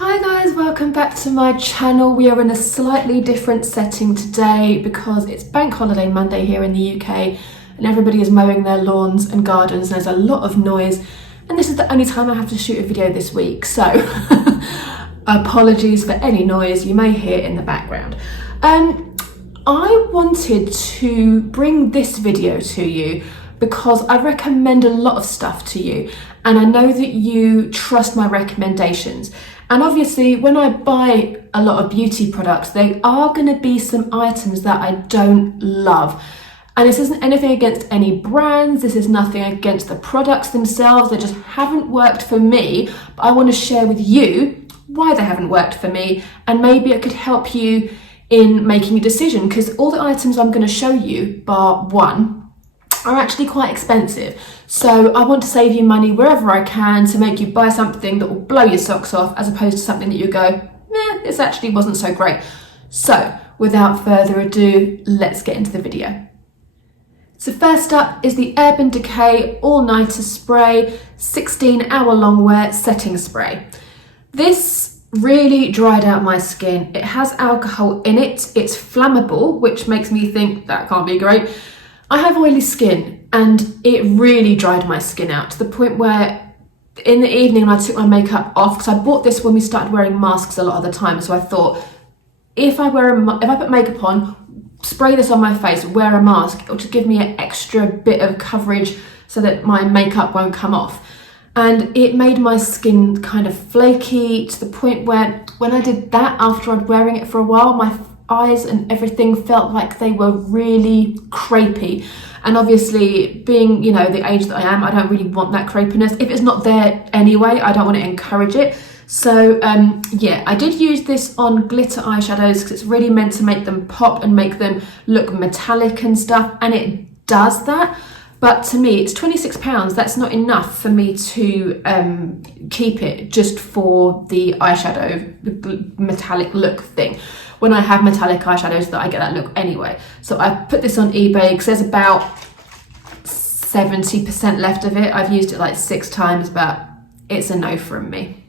Hi guys, welcome back to my channel. We are in a slightly different setting today because it's Bank Holiday Monday here in the UK and everybody is mowing their lawns and gardens and there's a lot of noise, and this is the only time I have to shoot a video this week, so apologies for any noise you may hear in the background. I wanted to bring this video to you because I recommend a lot of stuff to you and I know that you trust my recommendations. And obviously when I buy a lot of beauty products, there are going to be some items that I don't love. And this isn't anything against any brands, this is nothing against the products themselves, they just haven't worked for me. But I want to share with you why they haven't worked for me, and maybe it could help you in making a decision, because all the items I'm going to show you, bar one, are actually quite expensive. So I want to save you money wherever I can to make you buy something that will blow your socks off, as opposed to something that you go, this actually wasn't so great. So without further ado, let's get into the video. So first up is the Decay All Nighter Spray 16-hour long wear setting spray. This really dried out my skin. It has alcohol in it, it's flammable, which makes me think that can't be great. I have oily skin and it really dried my skin out to the point where in the evening when I took my makeup off, because I bought this when we started wearing masks a lot of the time, so I thought if I put makeup on, spray this on my face, wear a mask, it'll just give me an extra bit of coverage so that my makeup won't come off. And it made my skin kind of flaky to the point where when I did that, after I'd wearing it for a while, my eyes and everything felt like they were really crepey. And obviously being, you know, the age that I am, I don't really want that crepiness. If it's not there anyway, I don't want to encourage it. So yeah, I did use this on glitter eyeshadows because it's really meant to make them pop and make them look metallic and stuff, and it does that. But to me, it's £26. That's not enough for me to keep it just for the eyeshadow metallic look thing. When I have metallic eyeshadows, that I get that look anyway. So I put this on eBay because there's about 70% left of it. I've used it like 6 times, but it's a no from me.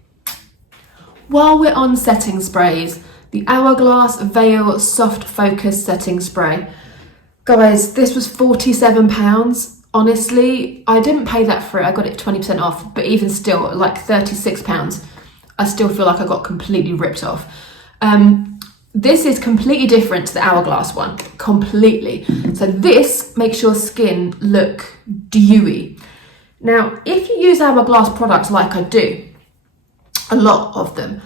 While we're on setting sprays, the Hourglass Veil Soft Focus Setting Spray. Guys, this was £47. Honestly, I didn't pay that for it. I got it 20% off, but even still, like £36, I still feel like I got completely ripped off. This is completely different to the Hourglass one, completely. So this makes your skin look dewy. Now, if you use Hourglass products like I do, a lot of them,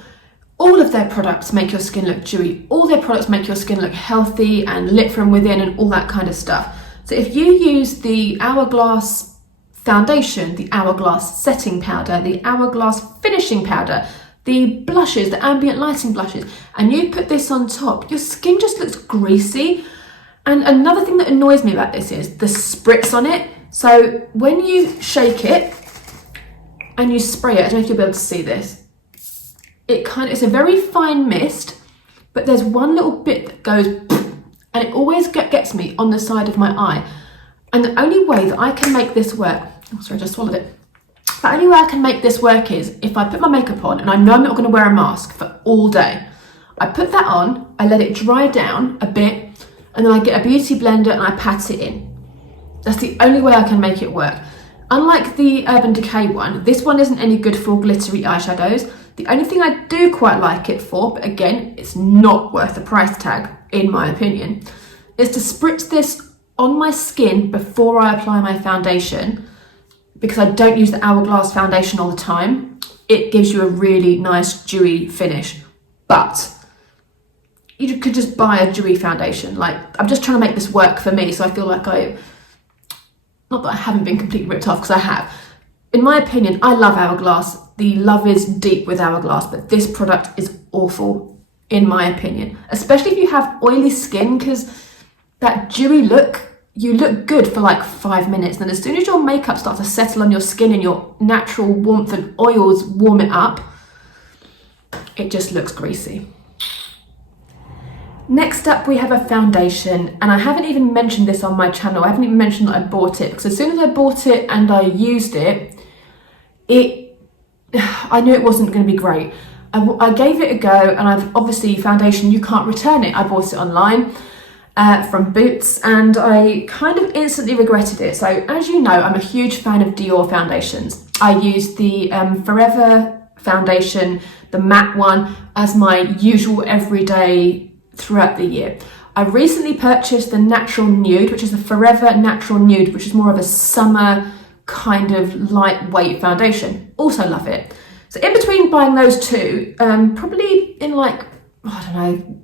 all of their products make your skin look dewy. All their products make your skin look healthy and lit from within and all that kind of stuff. So if you use the Hourglass foundation, the Hourglass setting powder, the Hourglass finishing powder, the blushes, the ambient lighting blushes, and you put this on top, your skin just looks greasy. And another thing that annoys me about this is the spritz on it. So when you shake it and you spray it, I don't know if you'll be able to see this, it's a very fine mist, but there's one little bit that goes and it always gets me on the side of my eye. And the only way that I can make this work, oh sorry, I just swallowed it. The only way I can make this work is if I put my makeup on and I know I'm not going to wear a mask for all day. I put that on, I let it dry down a bit, and then I get a beauty blender and I pat it in. That's the only way I can make it work. Unlike the Urban Decay one, this one isn't any good for glittery eyeshadows. The only thing I do quite like it for, but again, it's not worth the price tag, in my opinion, is to spritz this on my skin before I apply my foundation, because I don't use the Hourglass foundation all the time. It gives you a really nice dewy finish, but you could just buy a dewy foundation. Like, I'm just trying to make this work for me, so I feel like not that I haven't been completely ripped off, because I have. In my opinion, I love Hourglass. The love is deep with Hourglass, but this product is awful, in my opinion. Especially if you have oily skin, because that dewy look, you look good for like 5 minutes. Then as soon as your makeup starts to settle on your skin and your natural warmth and oils warm it up, it just looks greasy. Next up, we have a foundation, and I haven't even mentioned this on my channel. I haven't even mentioned that I bought it, because as soon as I bought it and I used it, I knew it wasn't going to be great. I gave it a go, and I've obviously foundation, you can't return it. I bought it online from Boots, and I kind of instantly regretted it. So as you know, I'm a huge fan of Dior foundations. I use the Forever foundation, the matte one, as my usual everyday throughout the year. I recently purchased the Natural Nude, which is the Forever Natural Nude, which is more of a summer kind of lightweight foundation. Also love it. So in between buying those two, probably in like, I don't know,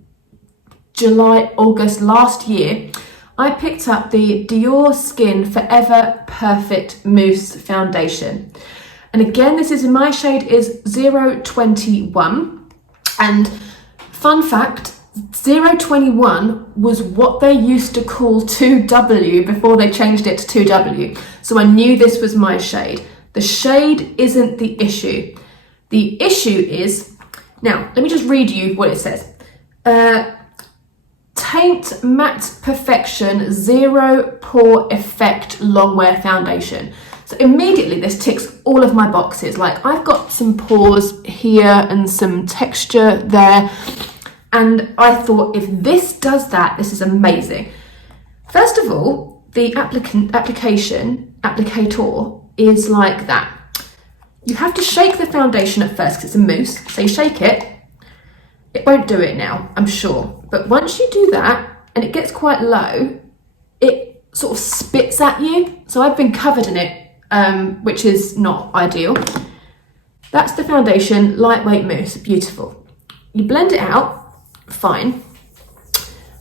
July, August last year, I picked up the Dior Skin Forever Perfect Mousse Foundation. And again, this is in my shade is 021. And fun fact, 021 was what they used to call 2W before they changed it to 2W. So I knew this was my shade. The shade isn't the issue. The issue is, now let me just read you what it says. Taint Matte Perfection Zero Pore Effect Longwear Foundation. So immediately this ticks all of my boxes. Like I've got some pores here and some texture there. And I thought, if this does that, this is amazing. First of all, the applicator is like that. You have to shake the foundation at first because it's a mousse. So you shake it. It won't do it now, I'm sure. But once you do that and it gets quite low, it sort of spits at you. So I've been covered in it, which is not ideal. That's the foundation, lightweight mousse, beautiful. You blend it out. Fine,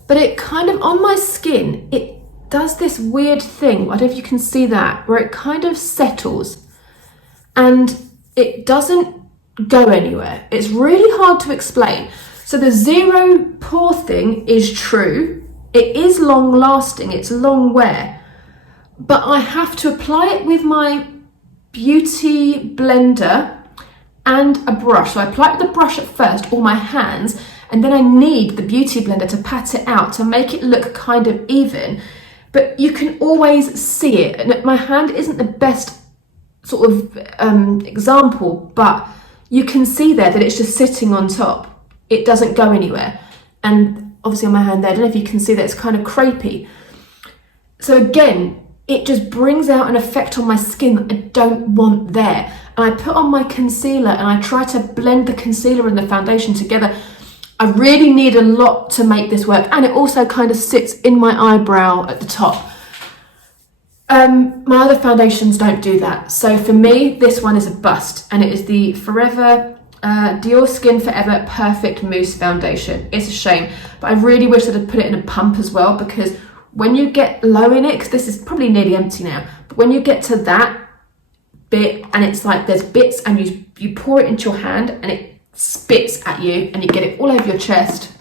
but it kind of on my skin, it does this weird thing. I don't know if you can see that, where it kind of settles and it doesn't go anywhere. It's really hard to explain. So the zero pore thing is true. It is long lasting, it's long wear, but I have to apply it with my beauty blender and a brush. So I apply it with the brush at first, or my hands, and then I need the beauty blender to pat it out to make it look kind of even, but you can always see it. And my hand isn't the best sort of example, but you can see there that it's just sitting on top. It doesn't go anywhere. And obviously on my hand there, I don't know if you can see that it's kind of crepey. So again, it just brings out an effect on my skin that I don't want there. And I put on my concealer and I try to blend the concealer and the foundation together. I really need a lot to make this work, and it also kind of sits in my eyebrow at the top. My other foundations don't do that, so for me this one is a bust, and it is the Forever Dior Skin Forever Perfect Mousse Foundation. It's a shame, but I really wish that I'd put it in a pump as well, because when you get low in it, because this is probably nearly empty now, but when you get to that bit and it's like there's bits and you pour it into your hand and it spits at you and you get it all over your chest.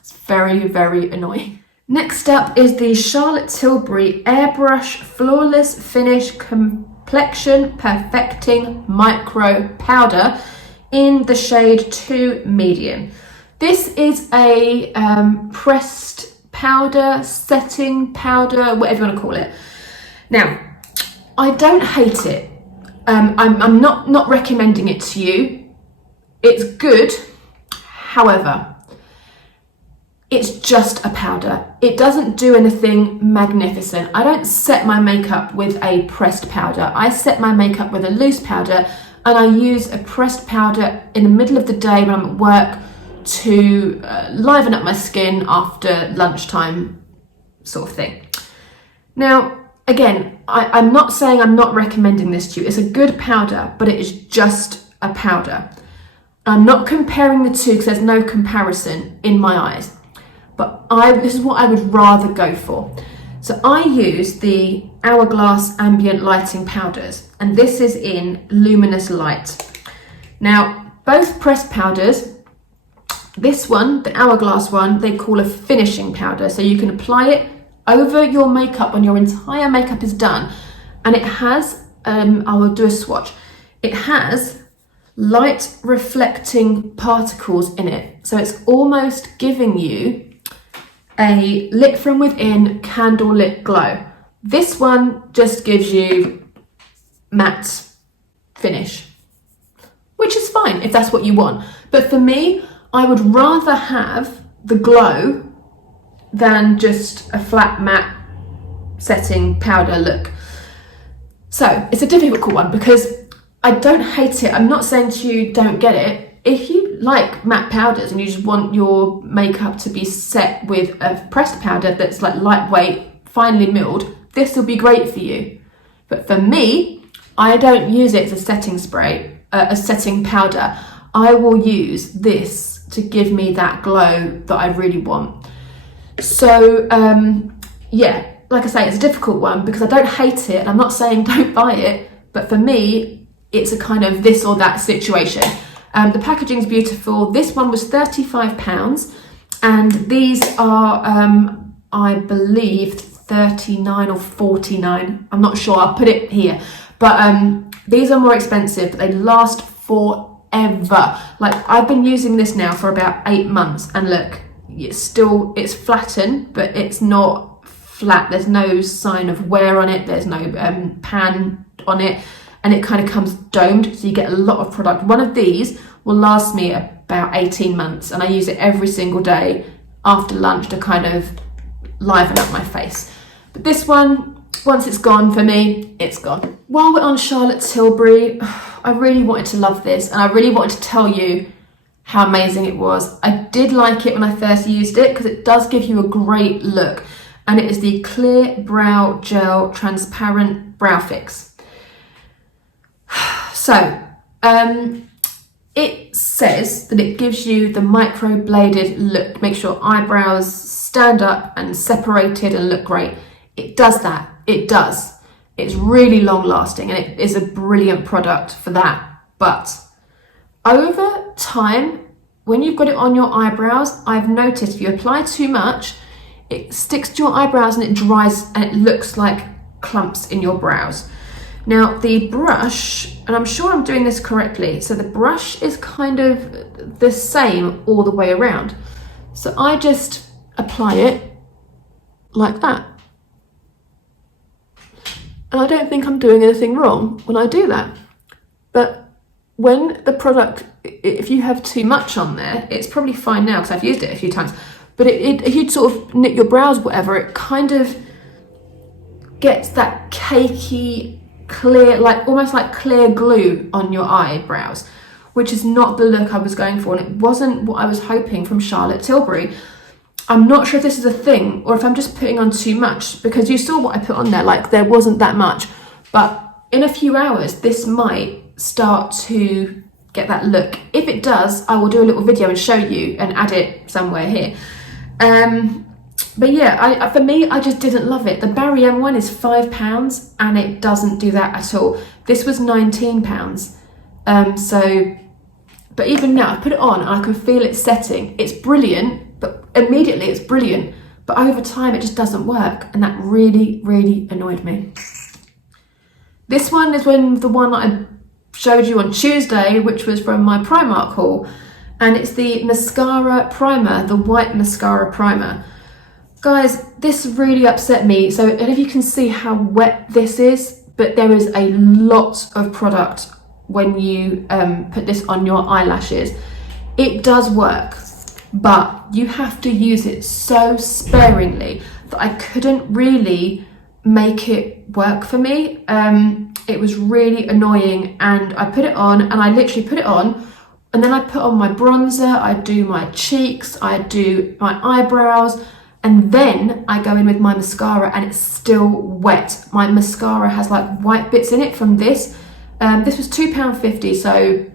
It's very, very annoying. Next up is the Charlotte Tilbury Airbrush Flawless Finish Complexion Perfecting Micro Powder in the shade 2 Medium. This is a pressed powder, setting powder, whatever you want to call it. Now, I don't hate it. I'm not recommending it to you. It's good, however, it's just a powder. It doesn't do anything magnificent. I don't set my makeup with a pressed powder. I set my makeup with a loose powder, and I use a pressed powder in the middle of the day when I'm at work to liven up my skin after lunchtime sort of thing. Now, again, I'm not saying I'm not recommending this to you. It's a good powder, but it is just a powder. I'm not comparing the two because there's no comparison in my eyes, but this is what I would rather go for. So I use the Hourglass Ambient Lighting Powders, and this is in Luminous Light. Now, both pressed powders, this one, the Hourglass one, they call a finishing powder, so you can apply it over your makeup when your entire makeup is done, and it has, I will do a swatch, it has light reflecting particles in it, so it's almost giving you a lit from within candlelit glow. This one just gives you matte finish, which is fine if that's what you want. But for me, I would rather have the glow than just a flat matte setting powder look. So it's a difficult one because I don't hate it. I'm not saying to you don't get it. If you like matte powders and you just want your makeup to be set with a pressed powder that's like lightweight, finely milled, this will be great for you. But for me, I don't use it as a setting spray, a setting powder. I will use this to give me that glow that I really want. So yeah, like I say, it's a difficult one because I don't hate it and I'm not saying don't buy it, but for me, it's a kind of this or that situation. The packaging's beautiful. This one was £35 and these are, I believe, 39 or 49. I'm not sure, I'll put it here. But these are more expensive, but they last forever. Like I've been using this now for about 8 months and look, it's flattened, but it's not flat. There's no sign of wear on it. There's no pan on it. And it kind of comes domed, so you get a lot of product. One of these will last me about 18 months, and I use it every single day after lunch to kind of liven up my face. But this one, once it's gone for me, it's gone. While we're on Charlotte Tilbury, I really wanted to love this, and I really wanted to tell you how amazing it was. I did like it when I first used it because it does give you a great look, and it is the Clear Brow Gel Transparent Brow Fix. So, it says that it gives you the microbladed look, makes your eyebrows stand up and separated and look great. It does that, it does. It's really long lasting and it is a brilliant product for that. But over time, when you've got it on your eyebrows, I've noticed if you apply too much, it sticks to your eyebrows and it dries and it looks like clumps in your brows. Now the brush, and I'm sure I'm doing this correctly, so the brush is kind of the same all the way around. So I just apply it like that. And I don't think I'm doing anything wrong when I do that. But when the product, if you have too much on there, it's probably fine now because I've used it a few times, but if you sort of knit your brows, whatever, it kind of gets that cakey, clear, like almost like clear glue on your eyebrows, which is not the look I was going for, and it wasn't what I was hoping from Charlotte Tilbury. I'm not sure if this is a thing or if I'm just putting on too much, because you saw what I put on there, like there wasn't that much, but in a few hours this might start to get that look. If it does, I will do a little video and show you and add it somewhere here. But yeah, for me, I just didn't love it. The Barry M one is £5 and it doesn't do that at all. This was £19. But even now, I put it on and I can feel it setting. It's brilliant, but immediately it's brilliant. But over time, it just doesn't work. And that really, really annoyed me. This one is the one that I showed you on Tuesday, which was from my Primark haul. And it's the mascara primer, the white mascara primer. Guys, this really upset me. So I don't know if you can see how wet this is, but there is a lot of product when you put this on your eyelashes. It does work, but you have to use it so sparingly that I couldn't really make it work for me. It was really annoying, and I put it on and I literally put it on and then I put on my bronzer, I do my cheeks, I do my eyebrows, and then I go in with my mascara and it's still wet. My mascara has like white bits in it from this. This was £2.50, so,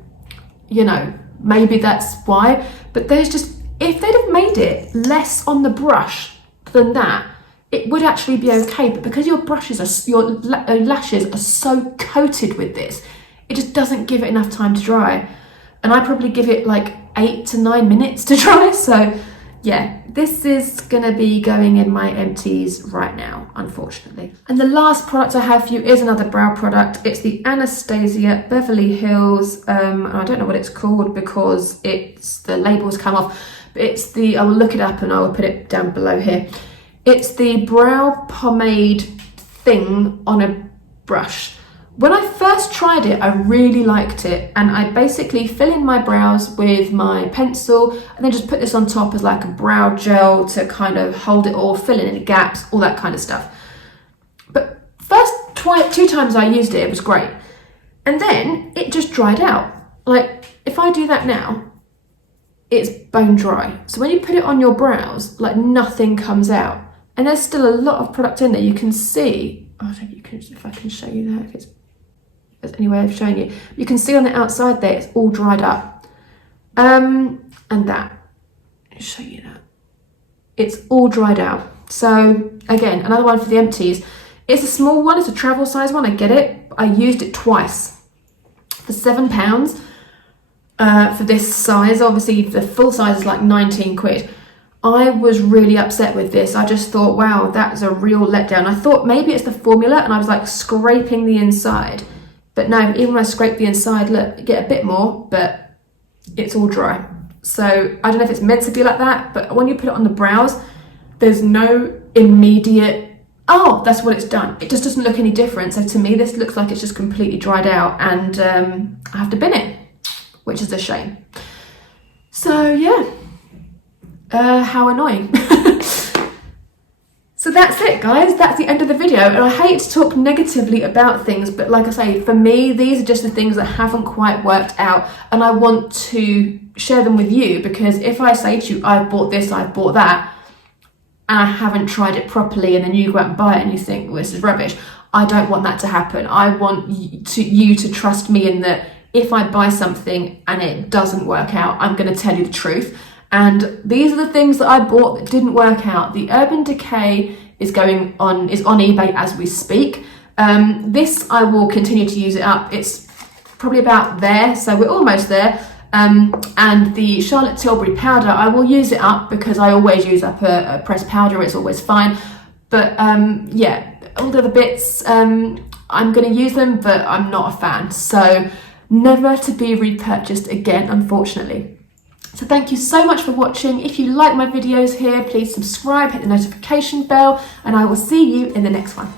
you know, maybe that's why. But there's just, if they'd have made it less on the brush than that, it would actually be okay. But because your lashes are so coated with this, it just doesn't give it enough time to dry. And I probably give it like 8 to 9 minutes to dry, so yeah, this is gonna be going in my empties right now, unfortunately. And the last product I have for you is another brow product. It's the Anastasia Beverly Hills, and I don't know what it's called because the label's come off, but it's I will look it up and I will put it down below here. It's the brow pomade thing on a brush, When I first tried it, I really liked it, and I basically fill in my brows with my pencil and then just put this on top as like a brow gel to kind of hold it all, fill in any gaps, all that kind of stuff. But first two times I used it, it was great. And then it just dried out. Like, if I do that now, it's bone dry. So when you put it on your brows, like nothing comes out. And there's still a lot of product in there. You can see, I think you can, if I can show you that, if there's any way of showing you. You can see on the outside there, it's all dried up. And that, I'll show you that. It's all dried out. So again, another one for the empties. It's a small one, it's a travel size one, I get it. I used it twice for £7 for this size. Obviously the full size is like 19 quid. I was really upset with this. I just thought, wow, that's a real letdown. I thought maybe it's the formula, and I was like scraping the inside. But no, even when I scrape the inside, look, you get a bit more, but it's all dry. So I don't know if it's meant to be like that, but when you put it on the brows, there's no immediate, oh, that's what it's done. It just doesn't look any different. So to me, this looks like it's just completely dried out, and I have to bin it, which is a shame. So yeah, how annoying. So that's it, guys. That's the end of the video. And I hate to talk negatively about things, but like I say, for me, these are just the things that haven't quite worked out. And I want to share them with you, because if I say to you, I've bought this, I've bought that, and I haven't tried it properly, and then you go out and buy it and you think, well, this is rubbish. I don't want that to happen. I want you to trust me in that if I buy something and it doesn't work out, I'm going to tell you the truth. And these are the things that I bought that didn't work out. The Urban Decay is on eBay as we speak. This, I will continue to use it up. It's probably about there, so we're almost there. And the Charlotte Tilbury powder, I will use it up because I always use up a pressed powder. It's always fine. But yeah, all the other bits, I'm going to use them, but I'm not a fan. So never to be repurchased again, unfortunately. So thank you so much for watching. If you like my videos here, please subscribe, hit the notification bell, and I will see you in the next one.